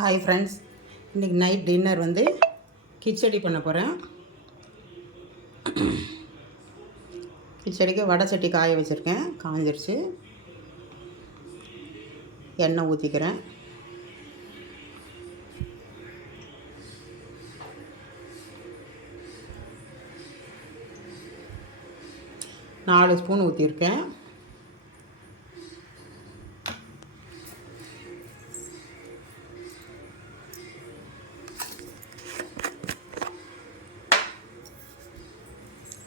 Hi friends, இன்றைக்கி night dinner வந்து கிச்சடி பண்ண போகிறேன். கிச்சடிக்கு வடை சட்டி காய வச்சுருக்கேன், காஞ்சிருச்சு. எண்ணெய் ஊற்றிக்கிறேன். நாலு ஸ்பூன் ஊற்றிருக்கேன்.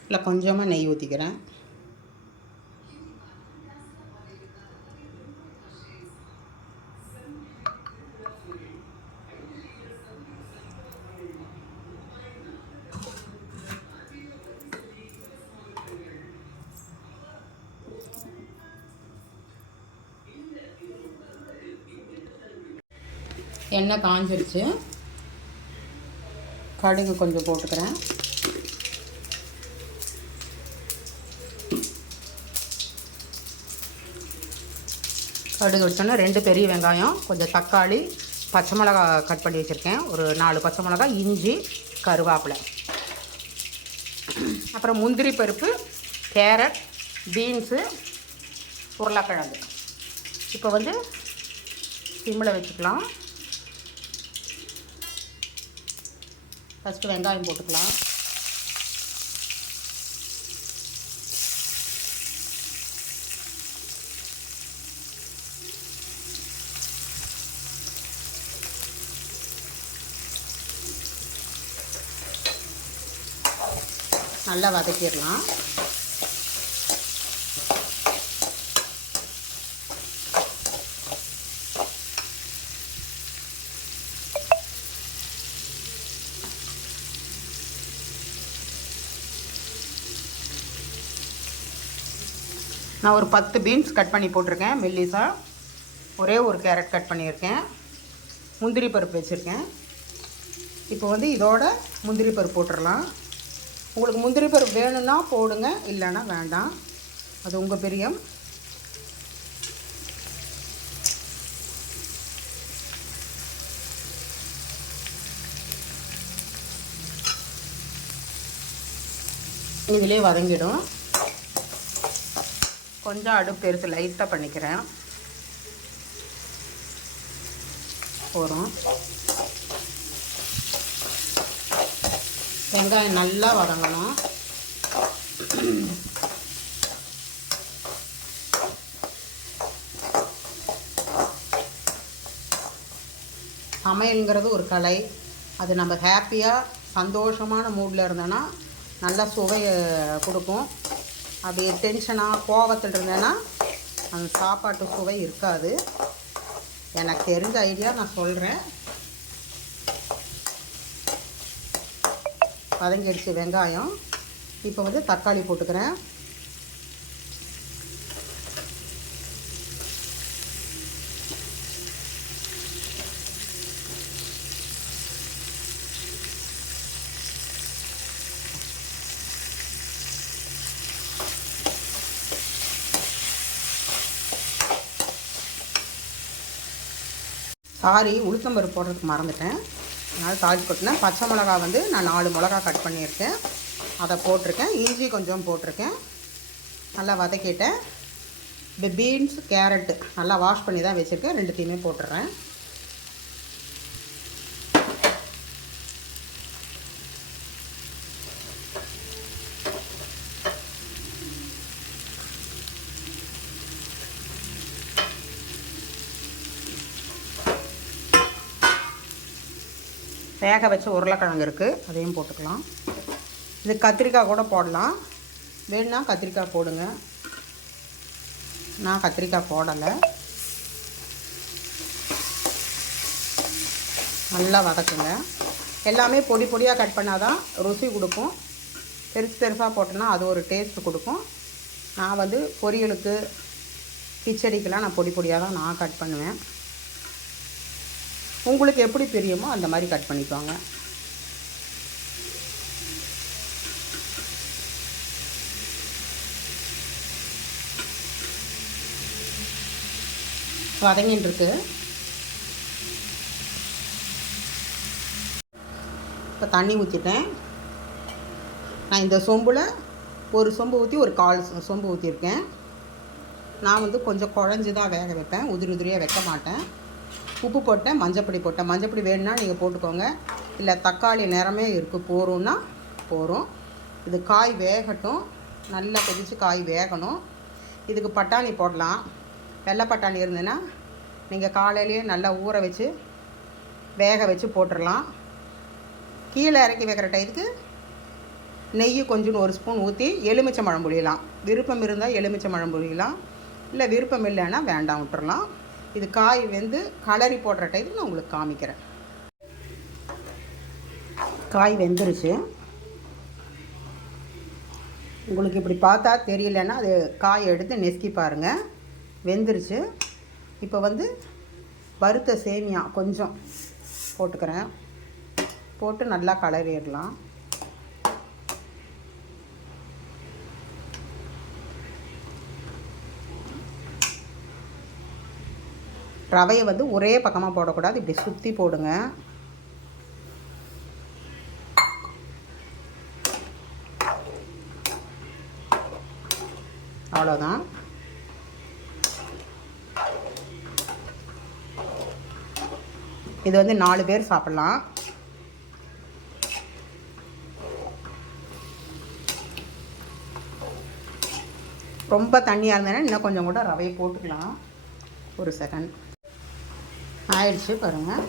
இல்லை கொஞ்சமாக நெய் ஊற்றிக்கிறேன். எண்ணெய் காஞ்சிருச்சு. கடுகு கொஞ்சம் போட்டுக்கிறேன். கடுகு வச்சோன்னா 2 பெரிய வெங்காயம், கொஞ்சம் தக்காளி, பச்சை மிளகா கட் பண்ணி வச்சுருக்கேன், ஒரு 4 பச்சை மிளகா, இஞ்சி, கருவேப்பிலை, அப்புறம் முந்திரி பருப்பு, கேரட், பீன்ஸு, உருளைக்கிழங்கு. இப்போ வந்து சிம்மில் வச்சுக்கலாம். ஃபஸ்ட்டு வெங்காயம் போட்டுக்கலாம். நல்லா வதக்கிடலாம். நான் ஒரு 10 பீன்ஸ் கட் பண்ணி போட்டிருக்கேன் மெல்லிசாக. ஒரே ஒரு கேரட் கட் பண்ணியிருக்கேன். முந்திரி பருப்பு வச்சுருக்கேன். இப்போ வந்து இதோட முந்திரி பருப்பு போட்டுடலாம். உங்களுக்கு முந்திரி பருப்பு வேணும்னா போடுங்க, இல்லைன்னா வேண்டாம், அது உங்கள் பிரியம். இதிலே வதங்கிடும். கொஞ்சம் அடுப்பு பெருசு லைட்டாக பண்ணிக்கிறேன், போதும். வெங்காயம் நல்லா வதங்கணும். சமையலுங்கிறது ஒரு கலை. அது நம்ம ஹாப்பியாக சந்தோஷமான மூடில் இருந்தோன்னா நல்லா சுவையை கொடுக்கும். அப்படி டென்ஷனாக கோவத்தில் இருந்தேன்னா அந்த சாப்பாட்டு சுவை இருக்காது. எனக்கு தெரிஞ்ச ஐடியா நான் சொல்கிறேன். வதங்கிடுச்சு வெங்காயம். இப்போ வந்து தக்காளி போட்டுக்கிறேன். சாரி, உளுத்தம்பருப்பு போடுறதுக்கு மறந்துட்டேன், அதனால் தாளிச்சு கொட்டினேன். பச்சை மிளகா வந்து நான் 4 மிளகா கட் பண்ணியிருக்கேன், அதை போட்டிருக்கேன். இஞ்சி கொஞ்சம் போட்டிருக்கேன். நல்லா வதக்கிட்டேன். இப்போ பீன்ஸ், கேரட்டு நல்லா வாஷ் பண்ணி தான் வச்சுருக்கேன், 2த்தையுமே போட்டுடுறேன். வேக வச்ச உருளைக்கிழங்கு இருக்குது, அதையும் போட்டுக்கலாம். இது கத்திரிக்காய் கூட போடலாம், வேணுன்னா கத்திரிக்காய் போடுங்க. நான் கத்திரிக்காய் போடலை. நல்லா வதக்குங்க. எல்லாமே பொடி பொடியாக கட் பண்ணால் தான் ருசி கொடுக்கும். பெருசு பெருசாக போட்டோன்னா அது ஒரு டேஸ்ட்டு கொடுக்கும். நான் வந்து பொரியலுக்கு, கிச்சடிக்கெலாம் நான் பொடி பொடியாக தான் நான் கட் பண்ணுவேன். உங்களுக்கு எப்படி பிரியுமோ அந்த மாதிரி கட் பண்ணிக்குவாங்க. வதங்கின்னு இருக்கு. இப்போ தண்ணி ஊற்றிட்டேன். நான் இந்த சொம்பில் ஒரு சொம்பு ஊற்றி ஒரு 1/4 சொம்பு ஊற்றிருக்கேன். நான் வந்து கொஞ்சம் குழஞ்சி தான் வேக வைப்பேன், உதிரி உதிரியாக வைக்க மாட்டேன். உப்பு போட்டேன், மஞ்சப்பொடி போட்டேன். மஞ்சப்பொடி வேணும்னா நீங்கள் போட்டுக்கோங்க, இல்லை தக்காளி நிறமே இருக்குது போகிறோன்னா போகிறோம். இது காய் வேகட்டும், நல்லா கொதித்து காய் வேகணும். இதுக்கு பட்டாணி போடலாம். வெள்ளை பட்டாணி இருந்ததுன்னா நீங்கள் காலையிலேயே நல்லா ஊற வச்சு வேக வச்சு போட்டுடலாம். கீழே இறக்கி வைக்கிற டைத்துக்கு நெய் கொஞ்சம் 1 ஸ்பூன் ஊற்றி எலுமிச்சம்பழம் புளியலாம். விருப்பம் இருந்தால் எலுமிச்சம்பழம் புளியலாம், இல்லை விருப்பம் இல்லைன்னா வேண்டாம், விட்டுறலாம். இது காய் வெந்து கலரி போடுற டைத்துக்கு நான் உங்களுக்கு காமிக்கிறேன். காய் வெந்துருச்சு. உங்களுக்கு இப்படி பார்த்தா தெரியலன்னா அது காயை எடுத்து நெசுக்கி பாருங்கள். வெந்துருச்சு. இப்போ வந்து வறுத்த சேமியா கொஞ்சம் போட்டுக்கிறேன். போட்டு நல்லா கலரிடலாம். ரவையை வந்து ஒரே பக்கமாக போடக்கூடாது, இப்படி சுற்றி போடுங்க. அவ்வளோதான். இது வந்து 4 பேர் சாப்பிட்லாம். ரொம்ப தண்ணியாக இருந்ததுன்னா இன்னும் கொஞ்சம் கூட ரவையை போட்டுக்கலாம். ஒரு செகண்ட் ஆயிடுச்சு பாருங்கள்.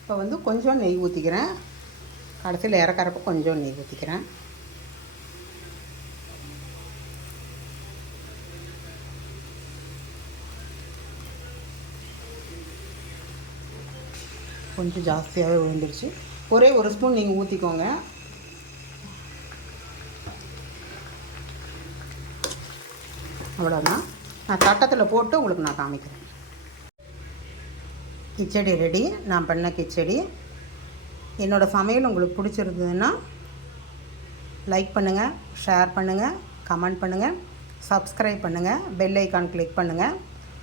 இப்போ வந்து கொஞ்சம் நெய் ஊற்றிக்கிறேன். கடைசியில் இறக்கறப்ப கொஞ்சம் நெய் ஊற்றிக்கிறேன். கொஞ்சம் ஜாஸ்தியாகவே விழுந்துருச்சு. ஒரே 1 ஸ்பூன் நீங்கள் ஊற்றிக்கோங்க. அவ்வளோதான். நான் தட்டத்தில் போட்டு உங்களுக்கு நான் காமிக்கிறேன். கிச்சடி ரெடி. நான் பண்ண கிச்சடி. என்னோடய சமையல் உங்களுக்கு பிடிச்சிருந்ததுன்னா லைக் பண்ணுங்கள், ஷேர் பண்ணுங்கள், கமெண்ட் பண்ணுங்கள், சப்ஸ்கிரைப் பண்ணுங்கள், பெல் ஐக்கான் கிளிக் பண்ணுங்கள்.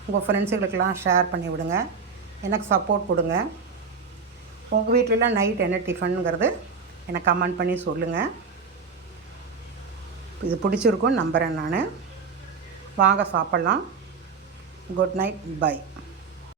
உங்கள் ஃப்ரெண்ட்ஸுகளுக்கெல்லாம் ஷேர் பண்ணி விடுங்க. எனக்கு சப்போர்ட் கொடுங்க. உங்கள் வீட்டிலலாம் நைட் என்ன டிஃபனுங்கிறது எனக்கு கமெண்ட் பண்ணி சொல்லுங்கள். இது பிடிச்சிருக்குன்னு நம்புகிறேன் நான். வாங்க சாப்பிட்லாம். Good night, by.